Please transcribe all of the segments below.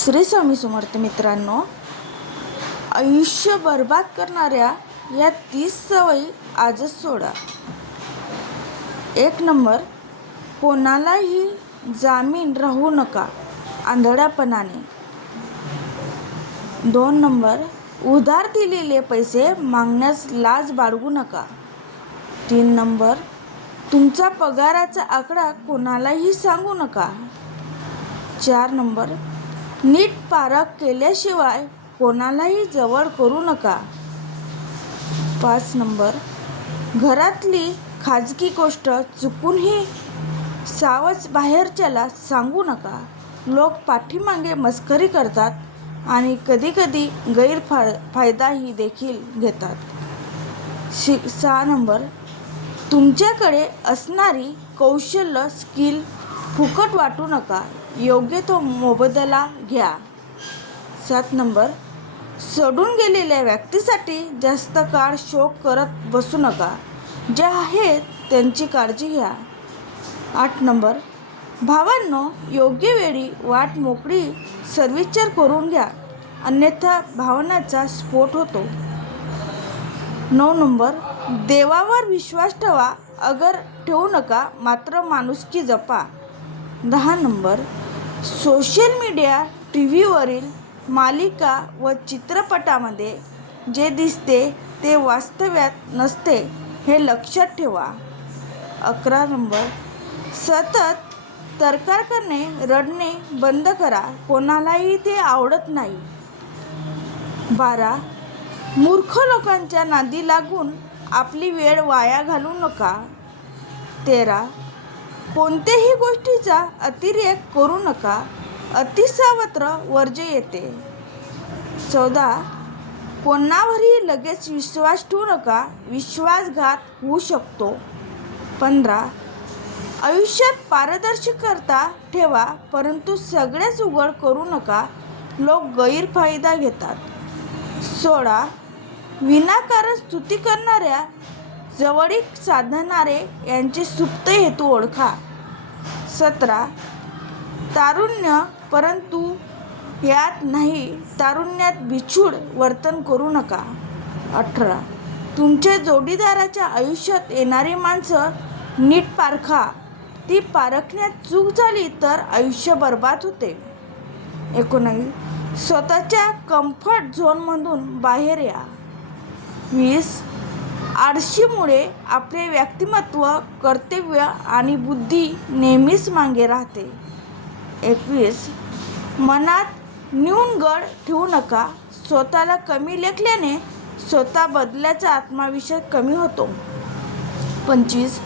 श्री स्वामी समर्थ मित्रांनो, आयुष्य बर्बाद करणाऱ्या या 30 सवयी आजच सोडा. 1 नंबर, कोणालाही जामीन राहू नका आंधळ्यापणाने. 2 नंबर, उधार दिलेले पैसे मागण्यास लाज बाळगू नका. 3 नंबर, तुमचा पगाराचा आकडा कोणालाही सांगू नका. 4 नंबर, नीट पारख केल्याशिवाय कोणालाही जवळ करू नका. 5 नंबर, घरातली खाजगी गोष्ट चुकूनही सावच बाहेरच्याला सांगू नका. लोक पाठीमागे मस्करी करतात आणि कधीकधी गैरफायदाही देखील घेतात. 6 नंबर, तुमच्याकडे असणारी कौशल्य स्किल फुकट वाटू नका, योग्य तो मोबदला घ्या. 7 नंबर, सोडून गेलेल्या व्यक्तीसाठी जास्त काळ शोक करत बसू नका, जे आहेत त्यांची काळजी घ्या. 8 नंबर, भावांनो, योग्य वेळी वाट मोकळी सर्विसचर करून घ्या, अन्यथा भावनांचा स्फोट होतो. 9 नंबर, देवावर विश्वास ठेवा, अगर ठेवू नका, मात्र माणुसकी जपा. 10 नंबर, सोशल मीडिया, टीव्हीवरील मालिका व चित्रपटामध्ये जे दिसते ते वास्तव्यात नसते हे लक्षात ठेवा. 11 नंबर, सतत तक्रार करणे, रडणे बंद करा, कोणालाही ते आवडत नाही. 12, मूर्ख लोकांच्या नादी लागून आपली वेळ वाया घालवू नका. 13, कोणत्याही गोष्टीचा अतिरेक करू नका, अतिसावत्र वर्ज्य येते. 14, कोणावरही लगेच विश्वास ठेवू नका, विश्वासघात होऊ शकतो. 15, आयुष्यात पारदर्शकता ठेवा, परंतु सगळेच उघड करू नका, लोक गैरफायदा घेतात. 16, विनाकारण स्तुती करणाऱ्या, जवळीक साधणारे यांचे सुप्त हेतू ओळखा. 17, तारुण्य परंतु यात नाही, तारुण्यात बिछूड वर्तन करू नका. 18, तुमच्या जोडीदाराच्या आयुष्यात येणारी माणसं नीट पारखा, ती पारखण्यात चूक झाली तर आयुष्य बर्बाद होते. 19, स्वतःच्या कम्फर्ट झोनमधून बाहेर या. 20, आळशीमुळे आपले व्यक्तिमत्व, कर्तव्य आणि बुद्धी नेहमीच मागे राहते. 21, मनात न्यूनगंड ठेवू नका, स्वतःला कमी लेखल्याने स्वतः बदलाचा आत्मविश्वास कमी होतो. 25,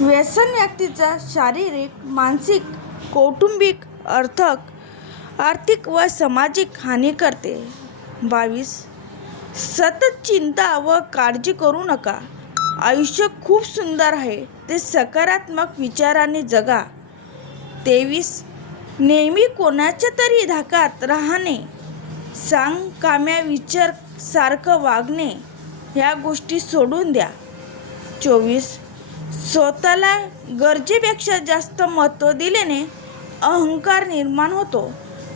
व्यसन व्यक्तीचा शारीरिक, मानसिक, कौटुंबिक, आर्थिक व सामाजिक हानी करते. 22, सतत चिंता व काळजी करू नका, आयुष्य खूप सुंदर आहे, ते सकारात्मक विचारांनी जगा. 23, नेहमी कोणाच्या तरी धाकात राहणे, सांगकाम्या विचार सारखं वागणे ह्या गोष्टी सोडून द्या. 24, स्वतःला गरजेपेक्षा जास्त महत्त्व दिल्याने अहंकार निर्माण होतो,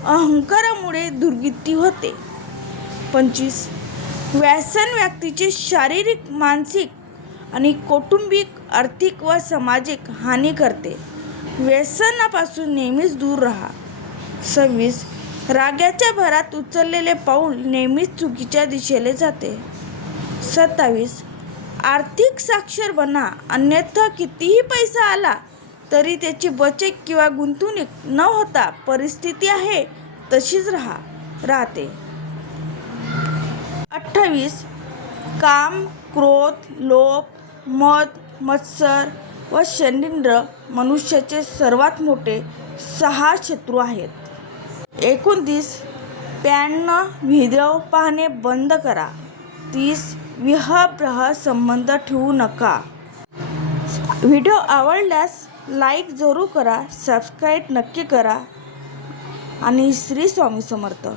अहंकारामुळे दुर्गती होते. 25, व्यसन व्यक्तीची शारीरिक, मानसिक आणि कौटुंबिक, आर्थिक व सामाजिक हानी करते, व्यसनापासून नेहमीच दूर राहा. 26, रागाच्या भरात उचललेले पाऊल नेहमीच चुकीच्या दिशेला जाते. 27, आर्थिक साक्षर बना, अन्यथा कितीही पैसा आला तरी त्याची बचत किंवा गुंतवणूक न होता परिस्थिती आहे तशीच राहते. 28, काम, क्रोध, लोभ, मद, मत्सर व षड्यंत्र मनुष्याचे सर्वात मोठे 6 शत्रू आहेत. 29, प्यानं व्हिडिओ पाहणे बंद करा. 30, विवाह संबंध ठेवू नका. व्हिडिओ आवडल्यास लाईक जरूर करा, सबस्क्राईब नक्की करा आणि श्री स्वामी समर्थ.